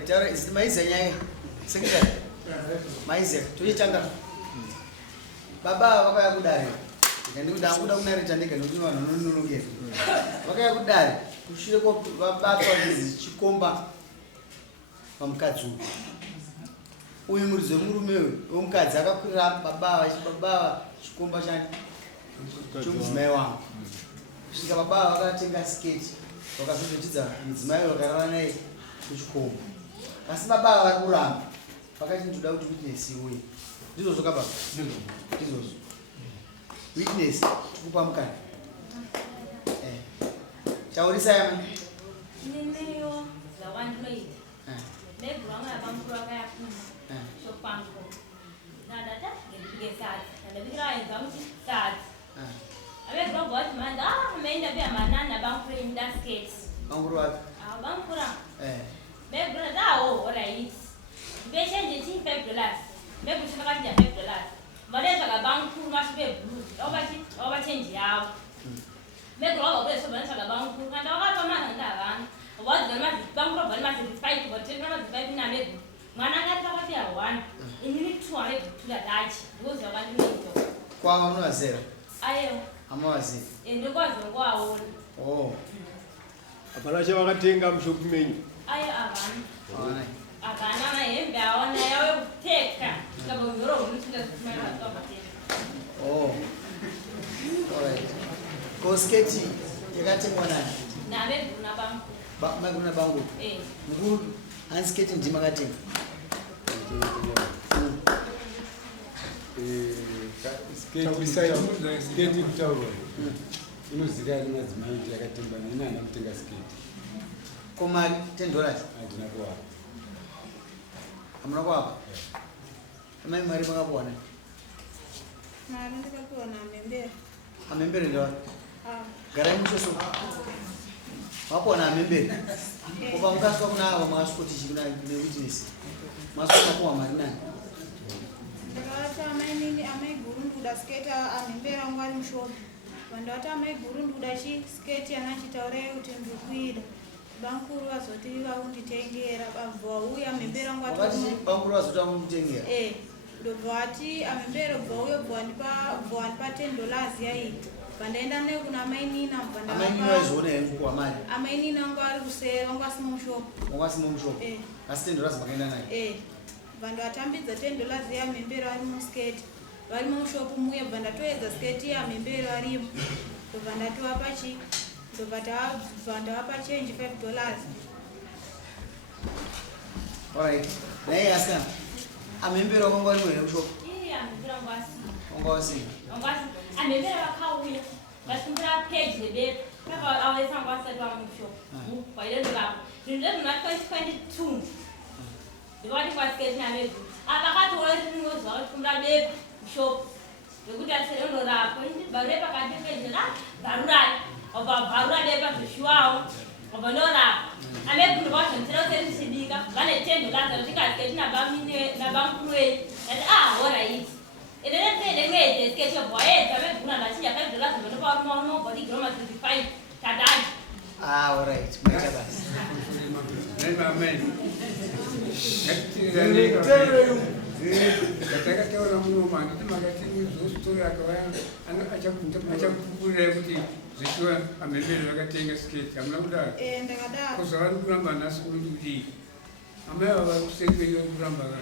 Alright, tara is maize nyaya. Secretary. Maize. Tuichanga. Baba wakaya kudari. Kandi kudanguda kunarita ndike nokuti vanhu vanononokera. Wakaya kudari. Kushire ko vabatwa ndizi chikomba pamukadzi uyu. Uyu murizo murume womukadzi akakwira baba chikomba chani. Chomudzimai wangu. Kusvika baba vakatenga sketi. Vakazozvitidza mudzimai vakarara naye kuchikomba. Asi baba vari kuramba. Vakati ndoda kuti witness uye. Ndizvo baba. Ndizvo. Witness tukupa mukana. Taurisa yama. Nineyo zawandinoita. Nebhuranga yabamukuru vakayakuma. Shopango. Nadada ngesadzi. Ndabikira yenza kuti sadzi. Abegro bought man, made a bit of banana bumper in that skate. Banguru wapi? Bangura. Beg brother, oh, what I eat. They change the $5. Maybe she got $5. But there's a bank who must be blue. Over change out. Make all of this of a bank who and all the man and that one. What the massive bank of a massive fight, but children of the baby Named. Manaka one. In minute 2 to the Dutch. Those are 1 minute. Kwamuna zero. I am. Amazi. Ndikwazi ngwawo. Oh. Apalacha vakatenga mushopu menyu. Ayo avana. Avana. Avana mahembe aona yawe kuteka. Ngabo ngoro unotinda kumara kwabatenda. Oh. Alright. Kosketi yakatengwa nani? Nabe kuna bangu. Maguna bangu. Nguru hansketi ndima katenga. Sketi kutaurwa inozivikanwa nemadzimai yakatengwa nani kutenga sketi. Koma $10. Handina kuwapa. Hamuna kuwapa? Amai mari makapuwana? Mari ndakapiwa naMembere. Amembere ndiwa? Garai mushoso. Wapuwana Amembere? Kopa mukaswa kuna ava makasukoti kuna witness. Masukota kuwa mari nani? Ndakavata amai guru nduda sketi Amembere wangu ari mushopu. Vandavati amai guru nduda sketi anachitaura kuti ndikuida. Bankuru vazoti vaunditengera babva uya Amembere wangu ati. Wakati bankuru vazoti vaunditengera? Ndobvati Amembere bva uyo bva $10 yai. Vandaenda naye kuna mainina mvanda. Amainina vaizviona here kuwa mari? Amainina wangu ari kuseri wangu asima mushopu. Wangu asima mushopu? Asi $10 makaenda naye? Vandawatambidza $10 yaMembere vari musketi. Vari mushopu muye vandatoedza sketi yaMembere varimo. Ndovandatova pachi. Ndovandavapa change $5. Alright. Naye asikana. Amembere wangu vari muhere mushopu? Amembere wangu asima. Wangu asima. Amembere vakauya. Vasimbira page the Papa always sang what's the drum show. Why don't you laugh? You live not 2022. The body was getting a little. I got to work was out from that babe show. The good at saying, no, but Rebecca can't take it up. Barra of a Barra Deba to show out of a Nora. I met the watch and tell them to see the $10 I think I getting about me, Nabam Way, and what I eat. It didn't say the way they sketch of boy, I went to see a $5 and about nobody grammar to define that. Alright. Amen. Kataka taura munoma nditi makatini zostori akawaya achakukurira kuti zvichiwa Amembere vakatenga sketi hamuna kudaro. Ndakadaro. Kuzavari kuramba nhasi uri kuti amai ava vari kusekerera kuramba ka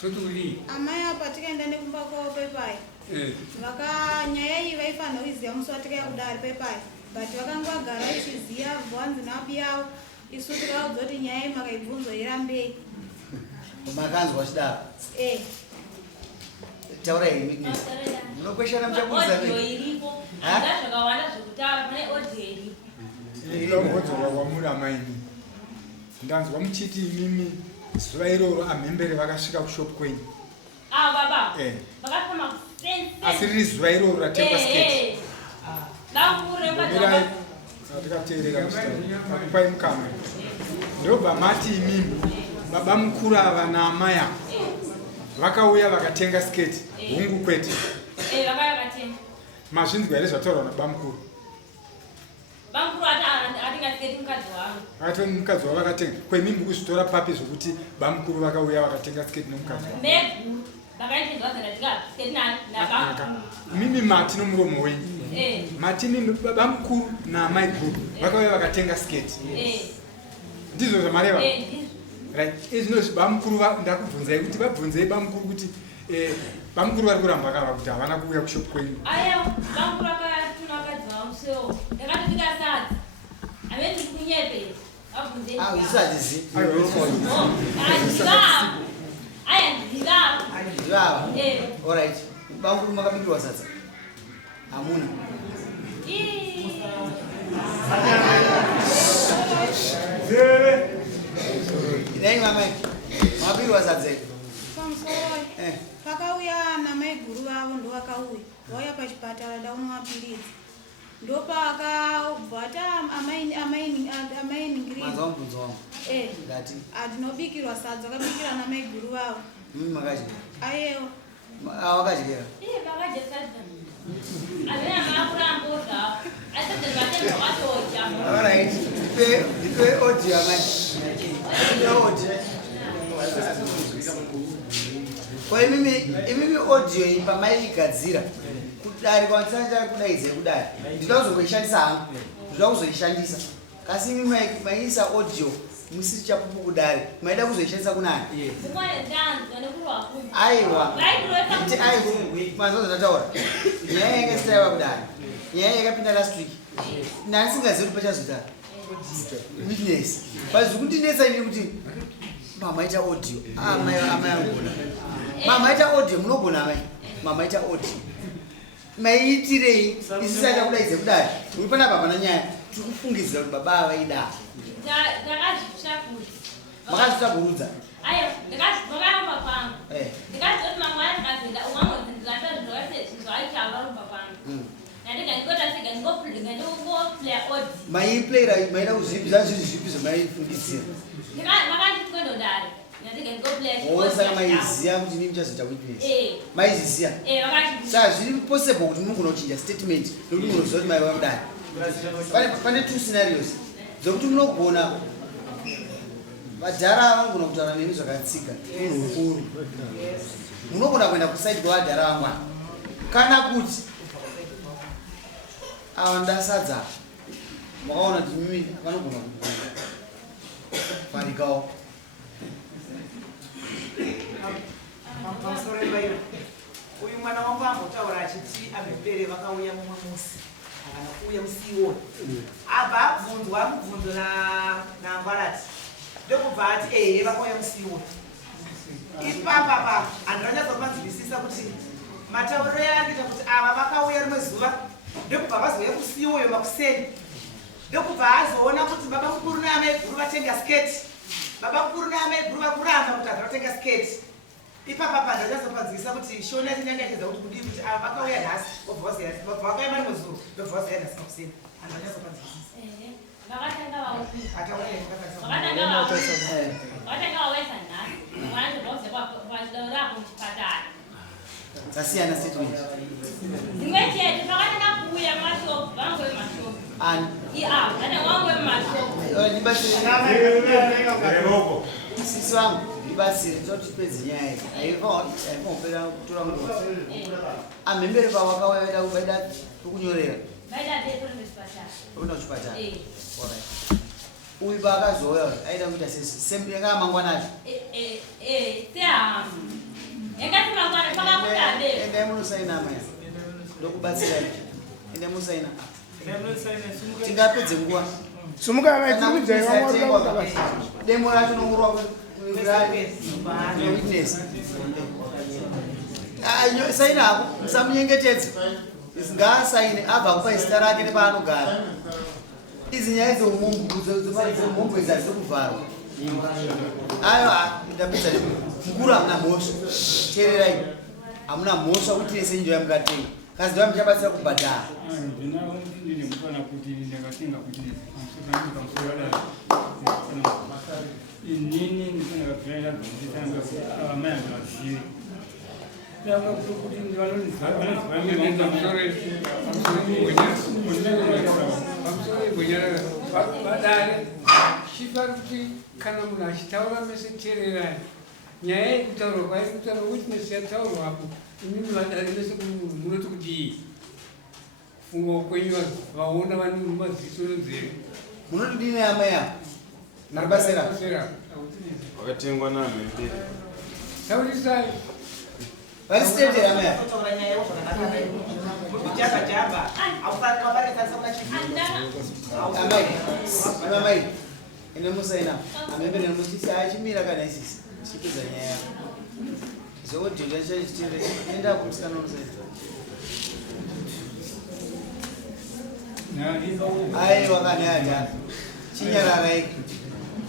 toti uri amai apa tikaenda nekumba kwavo pepai nyaya iyi vaifanira kuiziva musi watikaya kudari pepai but vakanga vagara ichiziva bvanzi nabi yavo isu tikaudzwa kuti nyaya iyi makaibvunzwa irambei. Makanzwa chidaro? Taura hii witness. Munokweshana mchabuza vile? Hata zvakawanda zvekutaura pane audio iripo. Inogodzorwa kwamuri amaini. Ndanzwa muchiti imimi zuva iroro Amembere vakasvika kushopu kwenyu. Baba. Vakafamba kusense. Asi riri zuva iroro ratengwa sketi. Ndakuremba tikateerera pakupai mukana. Ndobva mati imimi baba mukuru ava naamai ava vakauya vakatenga sketi hungu kwete. Vakauya vakatenga. Mazvinzwa here zvataurwa nababa mukuru? Bamkuru atingasiketi mukadzi wangu. Akati mukadzi wavo vakatenga. Kwemimi kuzvitora papi zvokuti bamukuru vakauya vakatenga sketi nomukadzi wavo. Meguru. Vakaitendwa zakatika sketi na bamkuru. Mimi mati nomuromo wenyu. Mati mimi bamukuru naamai guru vakauya vakatenga sketi. Ndizvo zvamareva? Right. Izvinozvi bamukuru ndakubvunzai kuti vabvunzei bamukuru kuti bamukuru vari kuramba vakava kuti havana kuuya kushopu kwenyu. Aiwa, bamukuru akatuna vakadzi vangu sewo. Ndakati ndikasadza. Haveti kunyepera. Vabvunzei. Zvisatizi. Ndivavo. Alright. Bamukuru makabikirwa sadza. Hamuna. Idai mamai. Makabikirwa sadza. Pamusoro. Pakauya namai guru vavo ndo vakauya. Vauya pachipatara ndaumwa mapirizi. Ndo pakabvata amai ningirira. Manzwa mubvunzo wangu. Ngati. Ndinobikirwa sadza vakabikira namai guru vavo. Makadya. Aiyewo. Wakadyera. Vakadya sadza. Havena makurambodza. Alright. Ipe audio amai. Ipe audio. Kwa imimi audio iyi pamaigadzira kudari kwatsanja kudaidze kudari ndinoda kuzoishandisa hangu ndinoda kuzoishandisa kasi imimi maisa audio musiri chapupu kudari maida kuzoishandisa kunani aiwa kuti mazozo ndataura nyaya yanga sitaiva kudari nyaya yakapinda last week nani singazivi kuti pachazota witness pazvi kundinetsa ini kuti mamaita audio amai angona mamaita audio munogona amai mamaita audio maiitirei isisata kudaidze kudai uri panapa pana nyaya tiri kufungidzira kuti baba vaida makazvitsvagurudza maiplayera maida kuzvipisa zviri zvipi zvamaifungidzira saka maiziya kuti mimi chazoita witness maiziziya saka zviri possible kuti munogona kuchinja statement nokuti munoziva kuti maiva kudai pane two scenarios dzokuti munogona vadhara vanogona kutaura nemi zvakatsika munhu mukuru munogona kuenda kusaidi kwavadhara vamwana kana kuti ava ndasadza makaona kuti mimi vanogona kufarikawo pamusoro ivayo uyu mwana wangu ambotaura achiti amembere vakauya mumwe musi kana kuuya musiiwoni abva abvunzwa mubvunzo nangwarati ndokubva ati ehe vakauya musiiwoni ipapapa hanhu ranyatsopanzwisisa kuti matauriro yaanoita kuti ava vakauya rimwe zuva ndokubva vazouya musiiwoyo makuseni ndokubva azoona kuti baba mukuru naamai guru vatenga sketi baba mukuru naamai guru vakuramba kuti hadza vatenga sketi ipapapa ndanyatsopanzwisisa kuti shona yatinyangatidza kuti kudii kuti ava vakauya nhasi vobva vakaema rimwe zuva ndobva vazouya nhasi makuseni hanhu ranyatsopanzwisisa zasiyana statement dzimwe chete pakatanga kuuya mashopu vangu vemashopu sisi vangu ndibatsire kuti tipedze nyaya iyi aivaopera kutora muroa amhembere pavakauya vaida tokunyorera unda kuchipatara uyu paakazouya aida kuita seyanga mangwana acho endai munosaina amaya ndokubatsira endai munosaina tingapedze nguva demo racho nongorwa witness saina hako musamunyengetedza ngaasaine abva kupa zita rake nepaanogara izi nyaya dzemhombo idzi hadziri kuvharwa ayo ndapedza mukuru hamuna mhosva teererai hamuna mhosva witness enjoya mukatenga kazi ndiva muchabatsira kubhadhara inini ndifuna kapirana bvunzitanga amaya ngazivi yanga kuti ndivanonzi pamusoro pegonyarara vadare chifari kuti kana munhu achitaura mese teererani nyaya yekutaurwa kwairi kutaurwa witness yataurwapo imimi vadare mese munoti kuti funga kwenyu vaona vane maziso nenzeve munotodini hama yavo naribasera wakatengwa namemberi taurisai vari state hama yavo Kutoka nyaya yako zvakanaka jaba jaba aufani wabarika sana chifu amai ine musaina amemberi nemutisi achimira kana isisi chipedza nyaya yavo zokodhinja chachitire enda kumusikana musaina aiwa kana yadhana chinyararai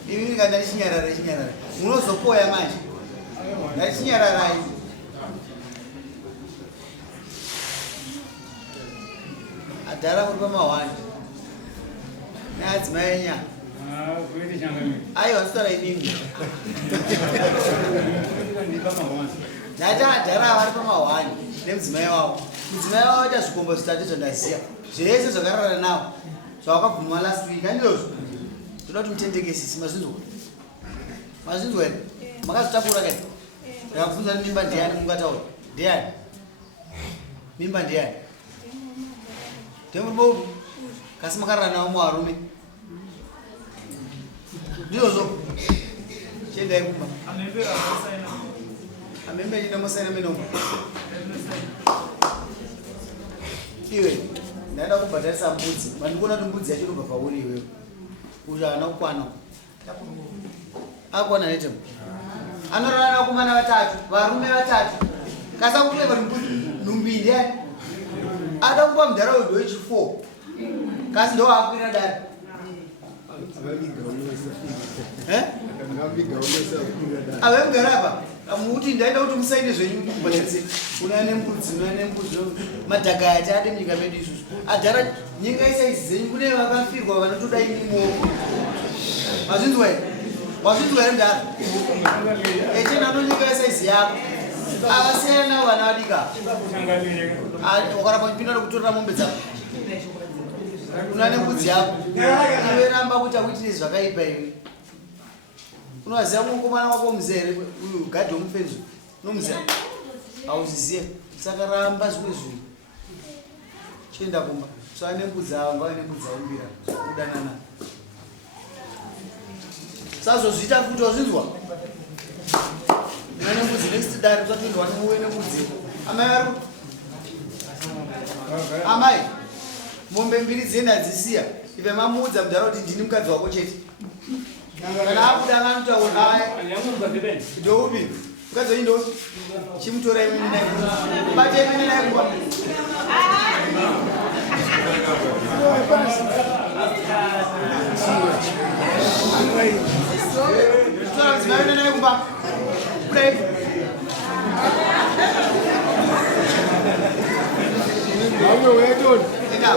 imi kana chinyararai munozopoya manje ngachinyararai adhara muri pamahwani neadzimai enya aiwa nzitaura inini nhati adhara vari pamahwani nemudzimai wavo mudzimai wavo aita zvikombo zvitatu zvandaziya zvese zvakarara navo zvavakabvuma last week andizvozvo toda kuti mutendekezisi mazvinzwa here makazvitakura kai ndakabvunza mimba ndiani mungataura ndiani mimba ndiani ndemuribobu kasi makarara navo muvarume ndizvozvo chiendai kumba amembe china musaina menomo iwe ndaenda kubhadharisa mbudzi mandikuona kuti mbudzi yacho inobva pauri iwewe kuti haana kukwana akwana nete anorara vakomana vatatu varume vatatu kasi akukureva kuti nhumbi ndiani ada kupa mudharaudzi wechi4 kasi ndo waakwira dare avemugarapa muti ndaida kuti musainde zvenyu kubhadharise unaya nembudzi madhaka ati ade munyika medu isusu adhara nyika isaizi dzenyu kune vakafirwa vanotoda inimo mazvinzwa here wazvinzwa here ndara echena nonyika isaizi yako avasiyana navo vana vadika wakarapa chipinda nekutorera mombe dzako una nembudzi yako iwe ramba kuti akuitire zvakaipa iwe unoziva mukomana wako muzere uyu gadhi womufenzo unomuzera hauzizive saka ramba zvimwe zvinhu chienda kumba so ane mbudzi ava ngava nembudzi aumbira kudanana sazozviita kuti wazvinzwa una nembudzi next dare usatoendwa nemuwe nembudzi amai vari amai mombe mbiri dzienda dzisiya ive mamuudza mudhara kuti ndini mukadzi wako chete kana akuda anotaura ndoupi mukadzi wenyu ndoupi chimutora imini nai bata imini nai kuba tora mdzimai imini nai kuba kudai Halo, wewe. enda